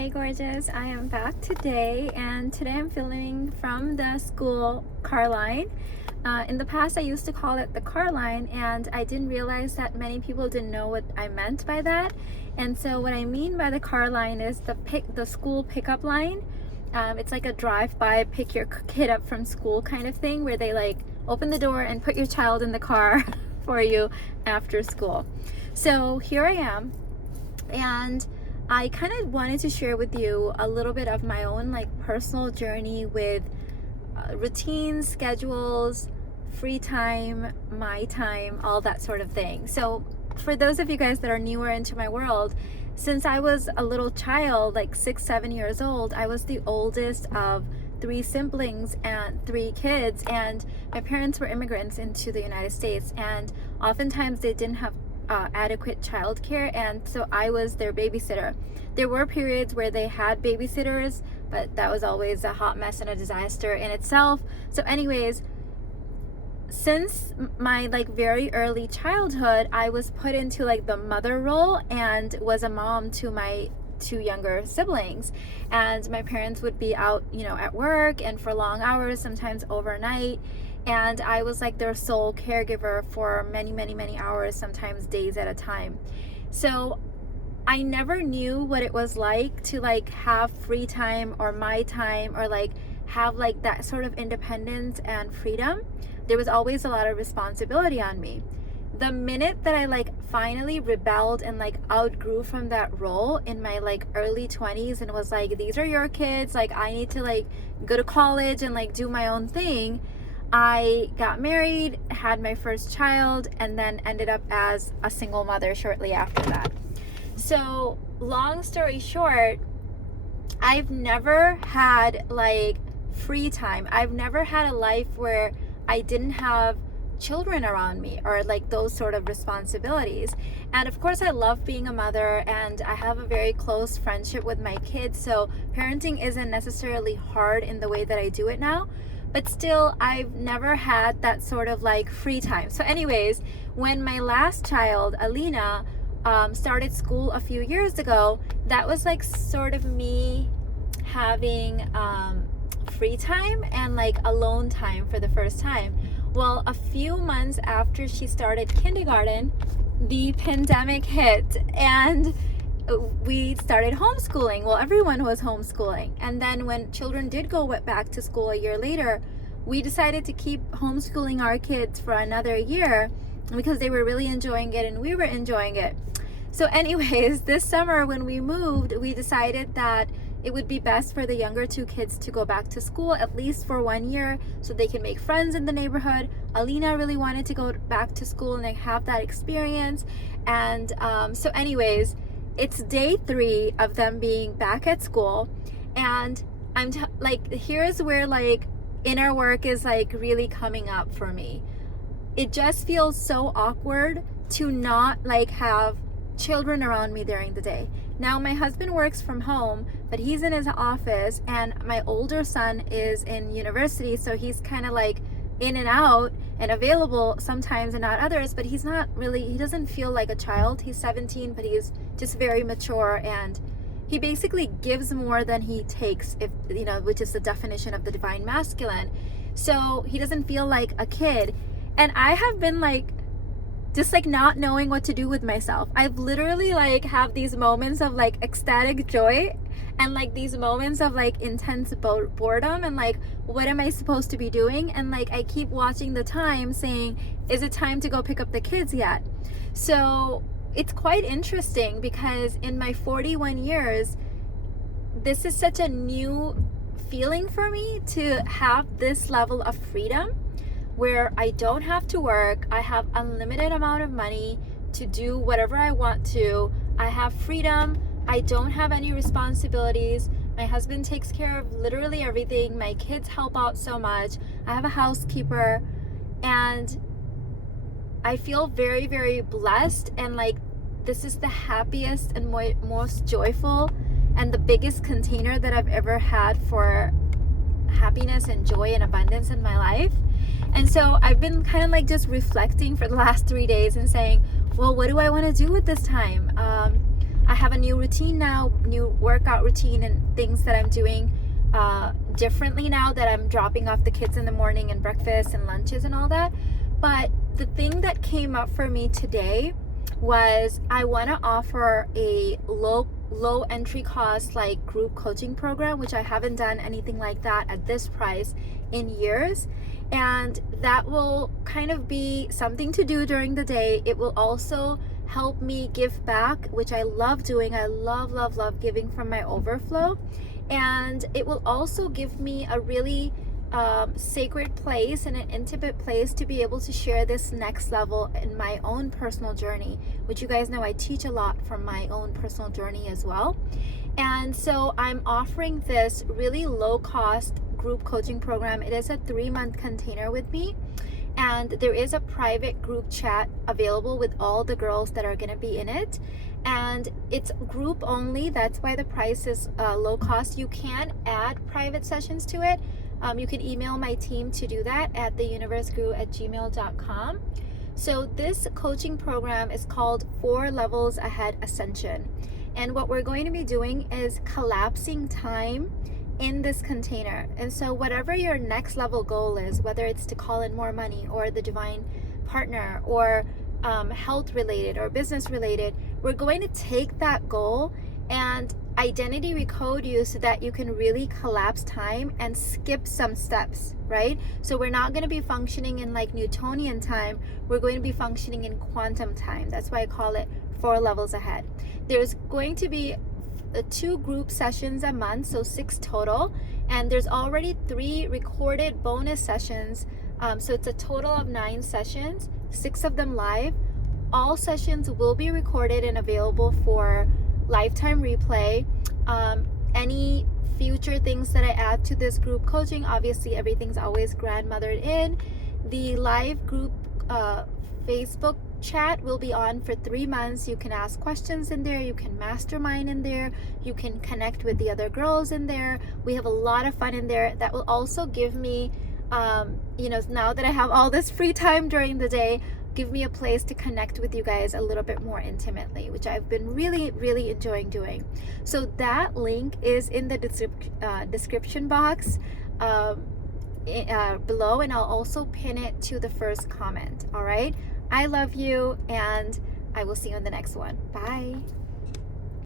Hey gorgeous, I am back today, and today I'm filming from the school car line. In the past I used to call it the car line, and I didn't realize that many people didn't know what I meant by that. And so what I mean by the car line is the school pickup line. It's like a drive-by, pick your kid up from school kind of thing, where they like open the door and put your child in the car for you after school. So here I am, and I kind of wanted to share with you a little bit of my own like personal journey with routines, schedules, free time, my time, all that sort of thing. So for those of you guys that are newer into my world, since I was a little child, like 6-7 years old, I was the oldest of 3 siblings and 3 kids, and my parents were immigrants into the United States, and oftentimes they didn't have adequate childcare, and so I was their babysitter. There were periods where they had babysitters, but that was always a hot mess and a disaster in itself. So anyways, since my like very early childhood, I was put into like the mother role and was a mom to my 2 younger siblings, and my parents would be out, at work and for long hours, sometimes overnight, and I was like their sole caregiver for many hours, sometimes days at a time. So I never knew what it was like to like have free time or my time, or like have like that sort of independence and freedom. There was always a lot of responsibility on me. The minute that I like finally rebelled and like outgrew from that role in my like early 20s and was like, these are your kids, like I need to like go to college and like do my own thing, I got married, had my first child, and then ended up as a single mother shortly after that. So long story short, I've never had like free time. I've never had a life where I didn't have children around me or like those sort of responsibilities. And of course I love being a mother, and I have a very close friendship with my kids, so parenting isn't necessarily hard in the way that I do it now, but still I've never had that sort of like free time. So anyways, when my last child, Alina, started school a few years ago, that was like sort of me having free time and like alone time for the first time. Well, a few months after she started kindergarten, the pandemic hit, and we started homeschooling. Well, everyone was homeschooling. And then when children did go back to school a year later, we decided to keep homeschooling our kids for another year because they were really enjoying it and we were enjoying it. So anyways, this summer when we moved, we decided that it would be best for the younger 2 kids to go back to school at least for 1 year so they can make friends in the neighborhood. Alina really wanted to go back to school and like have that experience. And so anyways, it's day 3 of them being back at school, and I'm like, here's where like inner work is like really coming up for me. It just feels so awkward to not like have children around me during the day. Now my husband works from home, but he's in his office, and my older son is in university, so he's kind of like in and out and available sometimes and not others, but he's not really, he doesn't feel like a child. He's 17, but he's just very mature, and he basically gives more than he takes, if which is the definition of the divine masculine. So he doesn't feel like a kid, and I have been like just like not knowing what to do with myself. I've literally like have these moments of like ecstatic joy and like these moments of like intense boredom, and like, what am I supposed to be doing? And like I keep watching the time saying, is it time to go pick up the kids yet? So it's quite interesting because in my 41 years, this is such a new feeling for me to have this level of freedom where I don't have to work. I have unlimited amount of money to do whatever I want to. I have freedom. I don't have any responsibilities. My husband takes care of literally everything. My kids help out so much. I have a housekeeper, and I feel very blessed, and like this is the happiest and most joyful and the biggest container that I've ever had for happiness and joy and abundance in my life. And so I've been kind of like just reflecting for the last 3 days and saying, well, what do I want to do with this time? I have a new routine now, new workout routine and things that I'm doing differently now that I'm dropping off the kids in the morning and breakfast and lunches and all that. But the thing that came up for me today was I want to offer a low entry cost like group coaching program, which I haven't done anything like that at this price in years. And that will kind of be something to do during the day. It will also help me give back, which I love doing. I love giving from my overflow. And it will also give me a really sacred place and an intimate place to be able to share this next level in my own personal journey, which you guys know I teach a lot from my own personal journey as well. And so I'm offering this really low cost group coaching program. It is a 3-month container with me, and there is a private group chat available with all the girls that are going to be in it, and it's group only. That's why the price is low cost. You can add private sessions to it. You can email my team to do that at theuniverseguru@gmail.com. So this coaching program is called 4 Levels Ahead Ascension, and what we're going to be doing is collapsing time in this container. And so whatever your next level goal is, whether it's to call in more money or the divine partner or health related or business related, we're going to take that goal and identity recode you so that you can really collapse time and skip some steps, right? So we're not going to be functioning in like Newtonian time. We're going to be functioning in quantum time. That's why I call it 4 levels ahead. There's going to be 2 group sessions a month, so 6 total, and there's already 3 recorded bonus sessions, so it's a total of 9 sessions, 6 of them live. All sessions will be recorded and available for lifetime replay. Any future things that I add to this group coaching, obviously everything's always grandmothered in. The live group Facebook chat will be on for 3 months. You can ask questions in there, you can mastermind in there, you can connect with the other girls in there. We have a lot of fun in there. That will also give me now that I have all this free time during the day, give me a place to connect with you guys a little bit more intimately, which I've been really enjoying doing. So that link is in the description box below, and I'll also pin it to the first comment. All right, I love you, and I will see you in the next one. Bye.